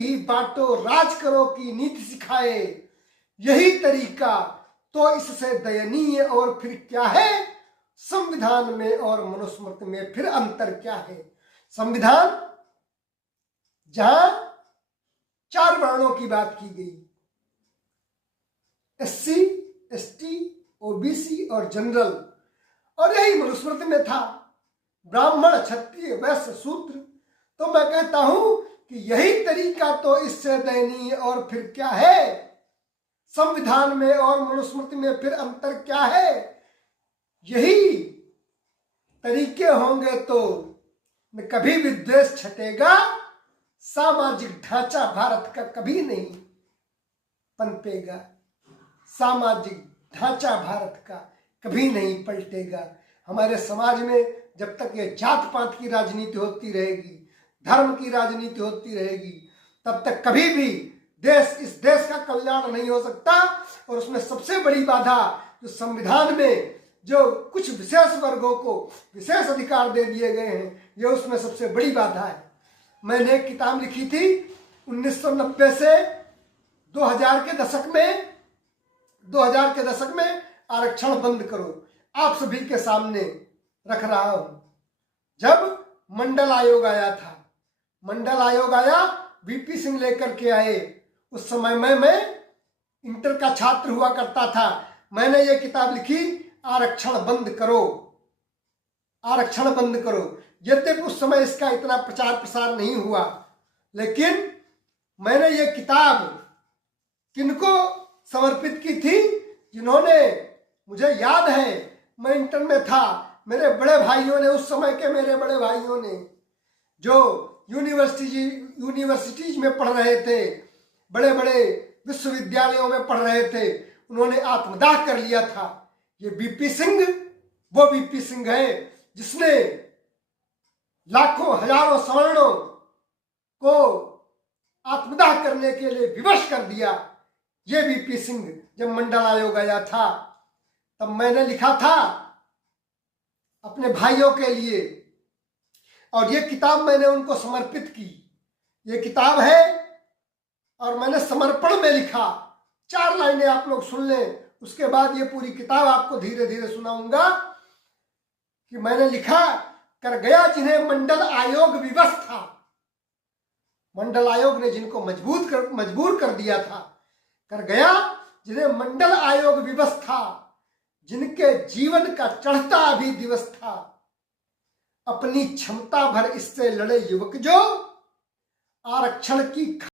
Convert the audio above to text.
ही बांटो राज करो की नीति सिखाए, यही तरीका तो इससे दयनीय और फिर क्या है, संविधान में और मनुस्मृति में फिर अंतर क्या है। संविधान जहां 4 वर्णों की बात की गई, SC, ST, OBC और जनरल, और यही मनुस्मृति में था, ब्राह्मण, क्षत्रिय, वैश्य, शूद्र। तो मैं कहता हूं कि यही तरीका तो इससे दयनीय और फिर क्या है, संविधान में और मनुस्मृति में फिर अंतर क्या है। यही तरीके होंगे तो न कभी विद्वेष छटेगा, सामाजिक ढांचा भारत का कभी नहीं पनपेगा, सामाजिक ढांचा भारत का कभी नहीं पलटेगा। हमारे समाज में जब तक ये जात पात की राजनीति होती रहेगी, धर्म की राजनीति होती रहेगी, तब तक कभी भी इस देश का कल्याण नहीं हो सकता। और उसमें सबसे बड़ी बाधा जो संविधान में जो कुछ विशेष वर्गों को विशेष अधिकार दे दिए गए हैं, ये उसमें सबसे बड़ी बाधा है। मैंने एक किताब लिखी थी 1990 से 2000 के दशक में आरक्षण बंद करो, आप सभी के सामने रख रहा हूं। जब मंडल आयोग आया था, मंडल आयोग आया, VP सिंह लेकर के आए, उस समय मैं इंटर का छात्र हुआ करता था। मैंने ये किताब लिखी, आरक्षण बंद करो, आरक्षण बंद करो। यद्यपि उस समय इसका इतना प्रचार प्रसार नहीं हुआ, लेकिन मैंने ये किताब किनको समर्पित की थी, जिन्होंने, मुझे याद है मैं इंटर में था, मेरे बड़े भाइयों ने, उस समय के मेरे बड़े भाइयों ने, जो यूनिवर्सिटीज में पढ़ रहे थे, बड़े बड़े विश्वविद्यालयों में पढ़ रहे थे, उन्होंने आत्मदाह कर लिया था। ये VP सिंह वो VP सिंह है जिसने लाखों हजारों सवर्णों को आत्मदाह करने के लिए विवश कर दिया। ये VP सिंह जब मंडल आयोग आया था, तब मैंने लिखा था अपने भाइयों के लिए, और ये किताब मैंने उनको समर्पित की। ये किताब है और मैंने समर्पण में लिखा। 4 लाइनें आप लोग सुन लें, उसके बाद ये पूरी किताब आपको धीरे धीरे सुनाऊंगा। कि मैंने लिखा, कर गया जिन्हें मंडल आयोग विवश था, मंडल आयोग ने जिनको मजबूर कर दिया था, कर गया जिन्हें मंडल आयोग विवश था, जिनके जीवन का चढ़ता अभी दिवस था, अपनी क्षमता भर इससे लड़े युवक जो आरक्षण की